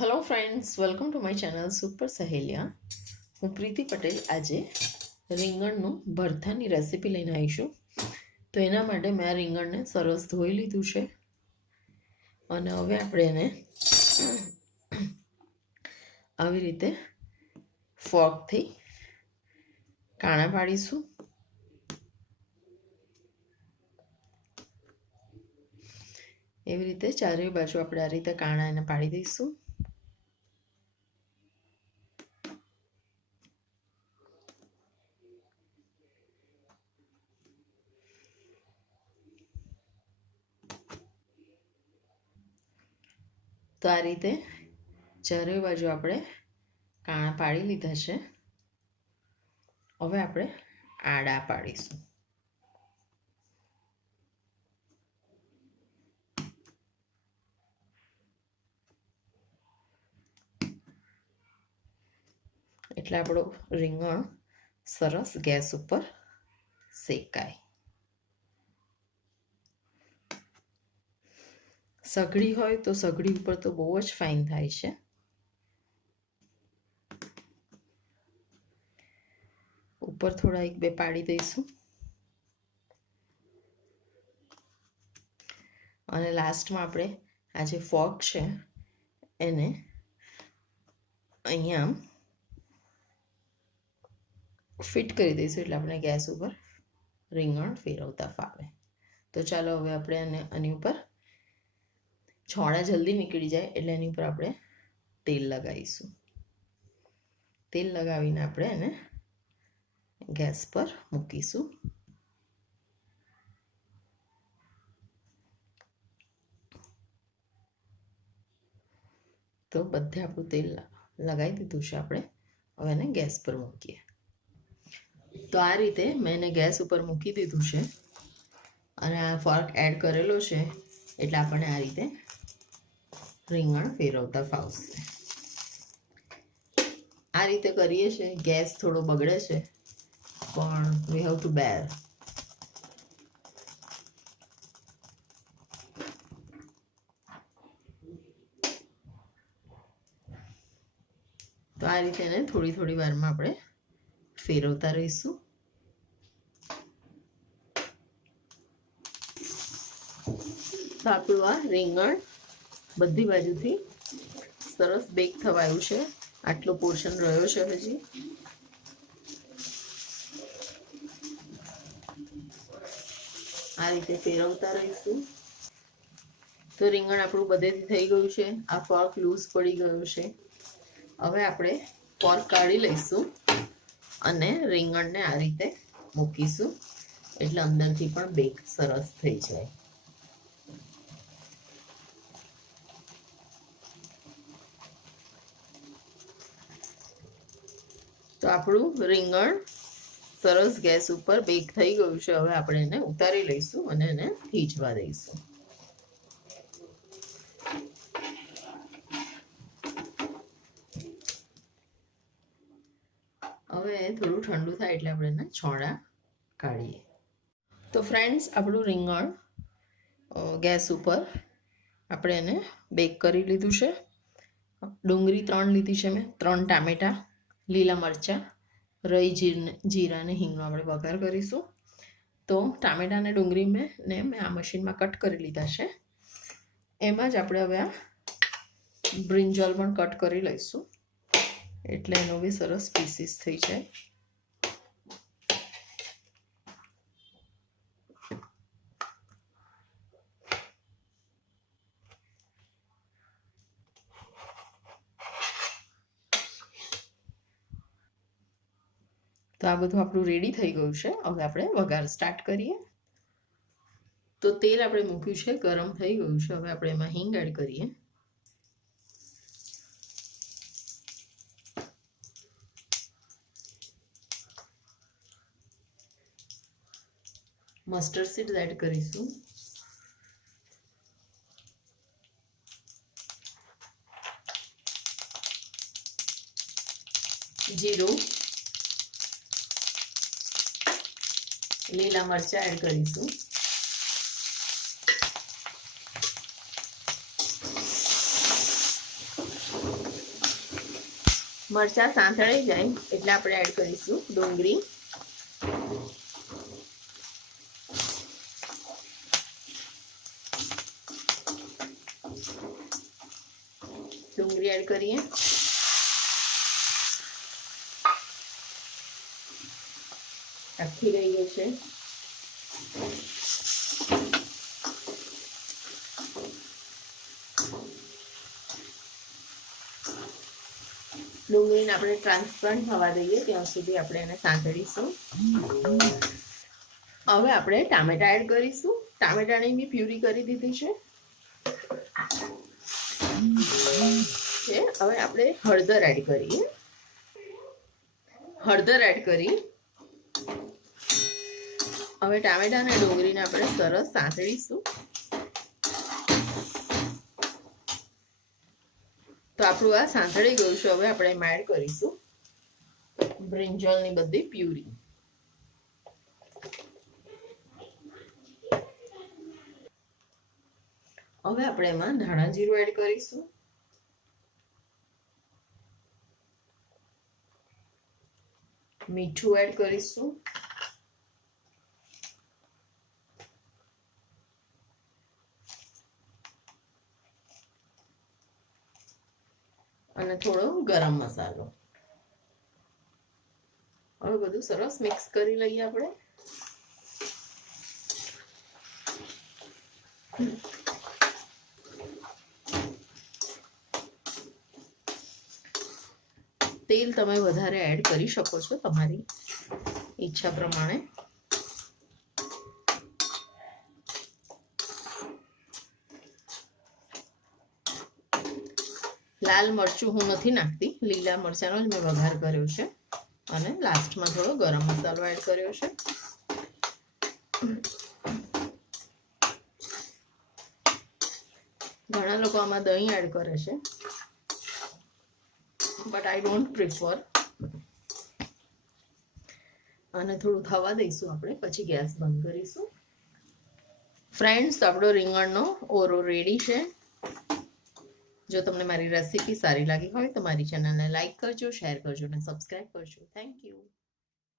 Hello friends, welcome to my channel Super Saheliya. હું પ્રીતિ પટેલ આજે રીંગણનું ભરથાની recipe લઈને આવી છું. તો એના માટે મેં આ રીંગણને સરસ ધોઈ લીધું છે અને હવે આપણે એને આવી રીતે ફોર્કથી કાણા પાડીશું. એવી રીતે ચારેય બાજુ આપણે આ રીતે કાણા એને પાડી દઈશું. તો આ રીતે ચારેય બાજુ આપણે કાણા પાડી લીધા છે. હવે આપણે આડા પાડીશું. એટલે આપણું રીંગણ સરસ ગેસ ઉપર શેકાય. સઘળી હોય તો સઘળી ઉપર તો બહુ જ ફાઇન થાય છે. ઉપર થોડા એક બે પાડી દઈશું અને લાસ્ટમાં આપણે આ જે ફોર્ક છે એને અહીંયા ફિટ કરી દઈશું એટલે આપણે ગેસ ઉપર રીંગણ ફેરવતા ફાવે. તો ચાલો હવે આપણે આની ઉપર છોડા જલ્દી નીકળી જાય એટલે એની ઉપર આપણે તેલ લગાવીશું. તેલ લગાવીને આપણે એને ગેસ પર મૂકીશું. તો બધે આપણું તેલ લગાવી દીધું છે. આપણે હવે એને ગેસ પર મૂકીએ. તો આ રીતે મેં એને ગેસ ઉપર મૂકી દીધું છે અને આ ફોર્ક એડ કરેલો છે એટલે આપણને આ રીતે રીંગણ ફેરવતા ફાવશે. આ રીતે કરીએ છીએ. ગેસ થોડો બગડે છે પણ વી હેવ ટુ બેર. તો આ રીતે એને થોડી થોડી વારમાં આપણે ફેરવતા રહીશું. તો આપણું આ રીંગણ બધી બાજુથી સરસ બેક થવાયું છે. આટલો પોર્શન રહ્યો છે હજી. આ રીતે ફેરવતા રહીશું. તો રીંગણ આપણું બધેથી થઈ ગયું છે. આ ફોર્ક લૂઝ પડી ગયું છે. હવે આપણે ફોર્ક કાઢી લઈશું અને રીંગણને આ રીતે મૂકીશું એટલે અંદરથી પણ બેક સરસ થઈ જાય. તો આપણું રીંગણ સરસ ગેસ ઉપર બેક થઈ ગયું છે. હવે આપણે એને ઉતારી લઈશું અને એને થીજવા દઈશું. હવે થોડું ઠંડુ થાય એટલે આપણે એને છોડા કાઢીએ. તો ફ્રેન્ડ્સ, આપણું રીંગણ ગેસ ઉપર આપણે એને બેક કરી લીધું છે. ડુંગળી 3 લીધી છે મેં, 3 ટામેટા, લીલા મરચાં, રઈ, જીરા અને હિંગનો આપણે વઘાર કરીશું. તો ટામેટા અને ડુંગળી મેં આ મશીનમાં કટ કરી લીધા છે. એમાં જ આપણે હવે આ બ્રિંજલ પણ કટ કરી લઈશું એટલે એનો બી સરસ પીસીસ થઈ જાય. તો આ બધું આપણું રેડી થઈ ગયું છે. હવે આપણે વઘાર સ્ટાર્ટ કરીએ. તો તેલ આપણે મૂક્યું છે, ગરમ થઈ ગયું છે. હવે આપણે એમાં હિંગ એડ કરીએ. મસ્ટર્ડ સીડ્સ એડ કરીશું. જીરું, લીલા મરચાં એડ કરીશું. મરચાં સાંતળાઈ જાય એટલે આપણે એડ કરીશું ડુંગળી. ડુંગળી એડ કરીએ. આખી રહી ગઈ છે. ડુંગળીને આપણે ટ્રાન્સપરન્ટ થવા દઈએ ત્યાં સુધી આપણે એને સાંતળીશું. હવે આપણે ટામેટા એડ કરીશું. ટામેટાની બી પ્યુરી કરી દીધી છે. હવે આપણે હળદર એડ કરીએ. હળદર એડ કરી હવે ટામેટા અને ડુંગળીને આપણે સરસ સાંતળીશું. તો આપણું આ સાંતળી ગયું છે. હવે આપણે એમાં એડ કરીશું બ્રિંજલની બધી પ્યુરી. હવે આપણે એમાં ધાણા જીરું એડ કરીશું. મીઠું એડ કરીશું. અને થોડો ગરમ મસાલો. હવે બધું સરસ મિક્સ કરી લઈએ આપણે. તેલ તમે વધારે એડ કરી શકો છો તમારી ઈચ્છા પ્રમાણે. લાલ મરચું હું નથી નાખતી, લીલા મરચાંનો જ મેં વઘાર કર્યો છે અને લાસ્ટમાં થોડો ગરમ મસાલો એડ કર્યો છે. ઘણા લોકો આમાં દહીં એડ કરે છે, બટ આઈ ડોન્ટ પ્રિફર. અને થોડું થવા દઈશું આપણે, પછી ગેસ બંધ કરીશું. ફ્રેન્ડ્સ, આપણો રીંગણનો ઓરો રેડી છે. જો તમને મારી રેસીપી સારી લાગી હોય તો મારી ચેનલને લાઈક કરજો, શેર કરજો અને સબસ્ક્રાઈબ કરજો. Thank you.